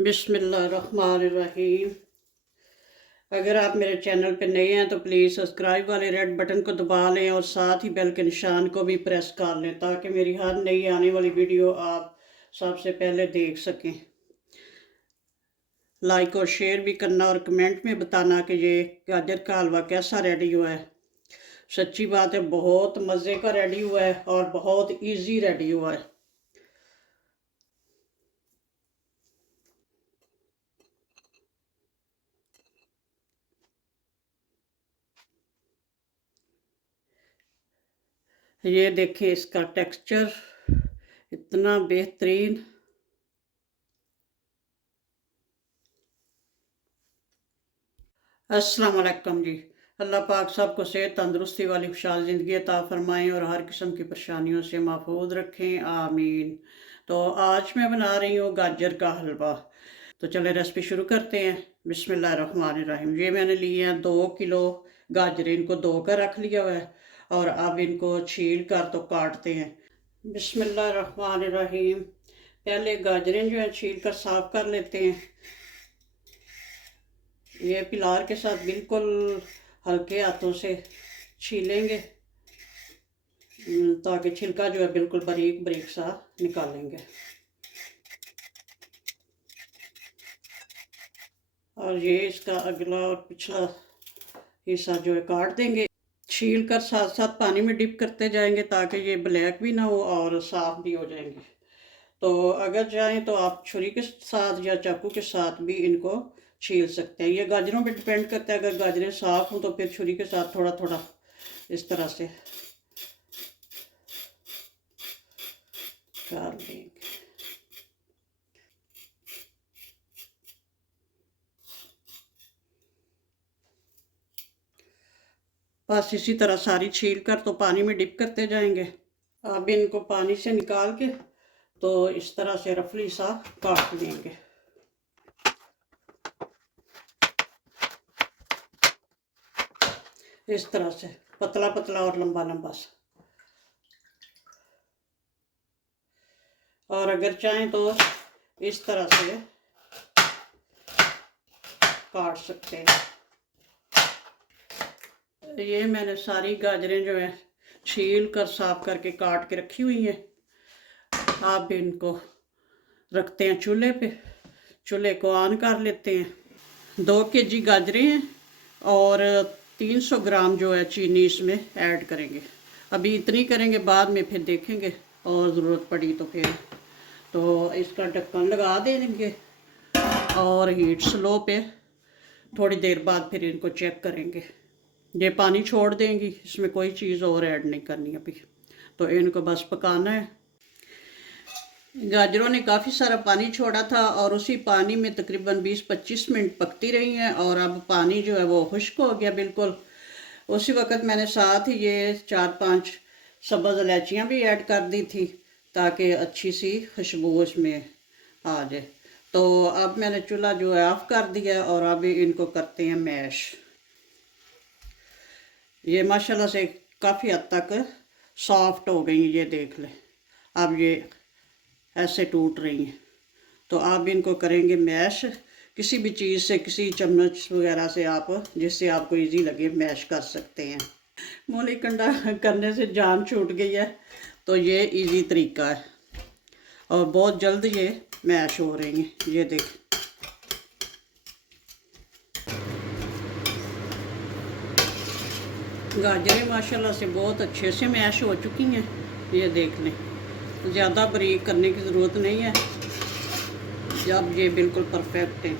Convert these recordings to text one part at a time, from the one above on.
बिस्मिल्लाहिर्रहमानिर्रहीम। अगर आप मेरे चैनल पर नए हैं तो प्लीज़ सब्सक्राइब वाले रेड बटन को दबा लें और साथ ही बेल के निशान को भी प्रेस कर लें ताकि मेरी हर नई आने वाली वीडियो आप सबसे पहले देख सकें। लाइक और शेयर भी करना और कमेंट में बताना कि ये गाजर का हलवा कैसा रेडी हुआ है। सच्ची बात है, बहुत मज़े का रेडी हुआ है और बहुत ईजी रेडी हुआ है। ये देखें इसका टेक्सचर इतना बेहतरीन। अस्सलाम वालेकुम जी। अल्लाह पाक सबको सेहत तंदुरुस्ती वाली खुशहाल ज़िंदगी अता फ़रमाएँ और हर किस्म की परेशानियों से महफूज रखें, आमीन। तो आज मैं बना रही हूँ गाजर का हलवा। तो चले रेसिपी शुरू करते हैं। बिस्मिल्लाहिर्रहमानिर्रहीम। ये मैंने लिए हैं 2 किलो गाजर, इनको धो कर रख लिया हुआ है और अब इनको छील कर तो काटते हैं। बिस्मिल्लाहिर्रहमानिर्रहीम। पहले गाजरें जो है छील कर साफ़ कर लेते हैं। ये पिलार के साथ बिल्कुल हल्के हाथों से छीलेंगे ताकि छिलका जो है बिल्कुल बारीक बारीक सा निकालेंगे। और ये इसका अगला और पिछला हिस्सा जो है काट देंगे। छील कर साथ साथ पानी में डिप करते जाएंगे ताकि ये ब्लैक भी ना हो और साफ़ भी हो जाएंगे। तो अगर चाहें तो आप छुरी के साथ या चाकू के साथ भी इनको छील सकते हैं। ये गाजरों पे डिपेंड करता है। अगर गाजरें साफ़ हों तो फिर छुरी के साथ थोड़ा थोड़ा इस तरह से कर लेंगे। बस इसी तरह सारी छील कर तो पानी में डिप करते जाएंगे। अब इनको पानी से निकाल के तो इस तरह से रफली सा काट लेंगे। इस तरह से पतला पतला और लंबा लंबा सा। और अगर चाहें तो इस तरह से काट सकते हैं। ये मैंने सारी गाजरें जो है छील कर साफ करके काट के रखी हुई हैं। आप इनको रखते हैं चूल्हे पे। चूल्हे को ऑन कर लेते हैं। 2 kg गाजरें हैं और 300 ग्राम जो है चीनी इसमें ऐड करेंगे। अभी इतनी करेंगे, बाद में फिर देखेंगे और ज़रूरत पड़ी तो फिर। तो इसका ढक्कन लगा देंगे और हीट स्लो पे थोड़ी देर बाद फिर इनको चेक करेंगे। ये पानी छोड़ देंगी, इसमें कोई चीज़ और ऐड नहीं करनी अभी। तो इनको बस पकाना है। गाजरों ने काफ़ी सारा पानी छोड़ा था और उसी पानी में तकरीबन 20-25 मिनट पकती रही हैं और अब पानी जो है वो खुश्क हो गया बिल्कुल। उसी वक़्त मैंने साथ ही ये 4-5 सब्ज़ इलायचियाँ भी ऐड कर दी थी ताकि अच्छी सी खुशबू इसमें आ जाए। तो अब मैंने चूल्हा जो है ऑफ़ कर दिया और अब इनको करते हैं मैश। ये माशाल्लाह से काफ़ी हद तक सॉफ्ट हो गई, ये देख लें। अब ये ऐसे टूट रही हैं। तो आप इनको करेंगे मैश किसी भी चीज़ से, किसी चम्मच वगैरह से आप, जिससे आपको इजी लगे मैश कर सकते हैं। मूली कंडा करने से जान छूट गई है तो ये इजी तरीका है और बहुत जल्द ये मैश हो रही हैं। ये देख, गाजरें माशाल्लाह से बहुत अच्छे से मैश हो चुकी हैं। ये देख लें, ज़्यादा बारीक करने की ज़रूरत नहीं है। जब ये बिल्कुल परफेक्ट है।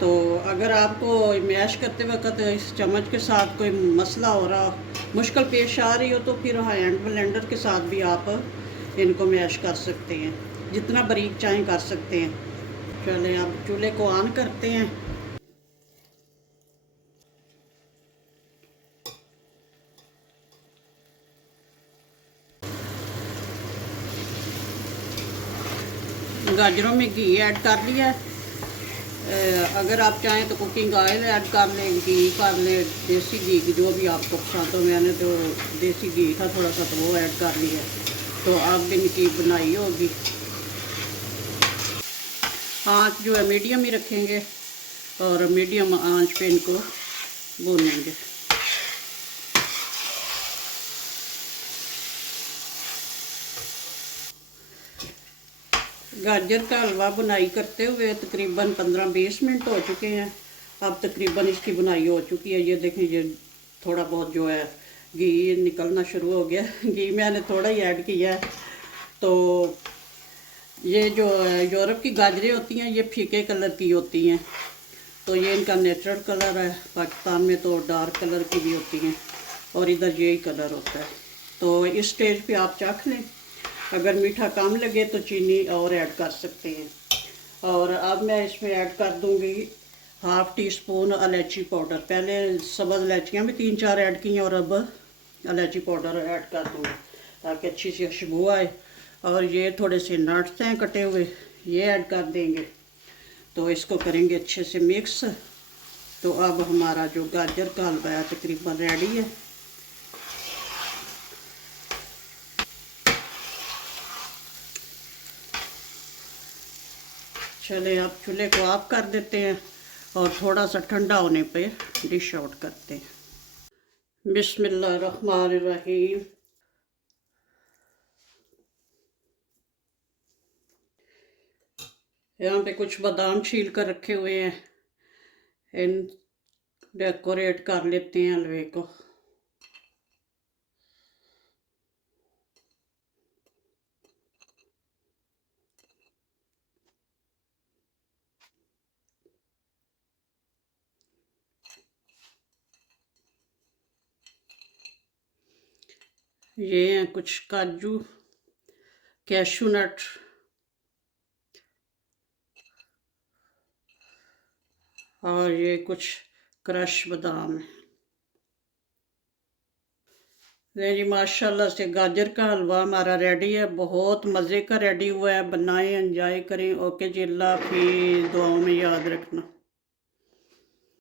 तो अगर आपको मैश करते वक्त इस चम्मच के साथ कोई मसला हो रहा, मुश्किल पेश आ रही हो, तो फिर हैंड ब्लेंडर के साथ भी आप इनको मैश कर सकते हैं। जितना बारीक चाहें कर सकते हैं। चले अब चूल्हे को ऑन करते हैं। गाजरों में घी ऐड कर लिया है। अगर आप चाहें तो कुकिंग ऑयल ऐड कर लें, घी कर लें, देसी घी की जो भी आपको पसंद हो। मैंने तो देसी घी था थोड़ा सा तो वो ऐड कर लिया। तो अब इनकी बनाई होगी। आँच जो है मीडियम ही रखेंगे और मीडियम आंच पे इनको भूनेंगे। गाजर का हलवा बुनाई करते हुए तकरीबन 15-20 मिनट हो चुके हैं। अब तकरीबन इसकी बुनाई हो चुकी है। ये देखें, ये थोड़ा बहुत जो है घी निकलना शुरू हो गया। घी मैंने थोड़ा ही ऐड किया है। तो ये जो यूरोप की गाजरें होती हैं ये फीके कलर की होती हैं, तो ये इनका नेचुरल कलर है। पाकिस्तान में तो डार्क कलर की भी होती हैं और इधर यही कलर होता है। तो इस स्टेज पे आप चाख लें, अगर मीठा कम लगे तो चीनी और ऐड कर सकते हैं। और अब मैं इसमें ऐड कर दूंगी हाफ़ टी स्पून इलायची पाउडर। पहले सब्ज़ इलायचियाँ भी 3-4 ऐड की हैं और अब इलायची पाउडर ऐड कर दूँगी ताकि अच्छी सी खुशबू आए। और ये थोड़े से नट्स हैं कटे हुए, ये ऐड कर देंगे। तो इसको करेंगे अच्छे से मिक्स। तो अब हमारा जो गाजर का हलवा है तकरीबन रेडी है। चले अब चूल्हे को ऑफ कर देते हैं और थोड़ा सा ठंडा होने पे डिश आउट करते हैं। बिस्मिल्लाहिर्रहमानिर्रहीम। यहाँ पे कुछ बादाम छील कर रखे हुए हैं, इन डेकोरेट कर लेते हैं हलवे को। ये हैं कुछ काजू, कैशू नट और ये कुछ क्रश बादाम है। जी माशाल्लाह से गाजर का हलवा हमारा रेडी है, बहुत मज़े का रेडी हुआ है। बनाएं, एंजॉय करें। ओके जी, अल्लाह हाफिज़। दुआओं में याद रखना।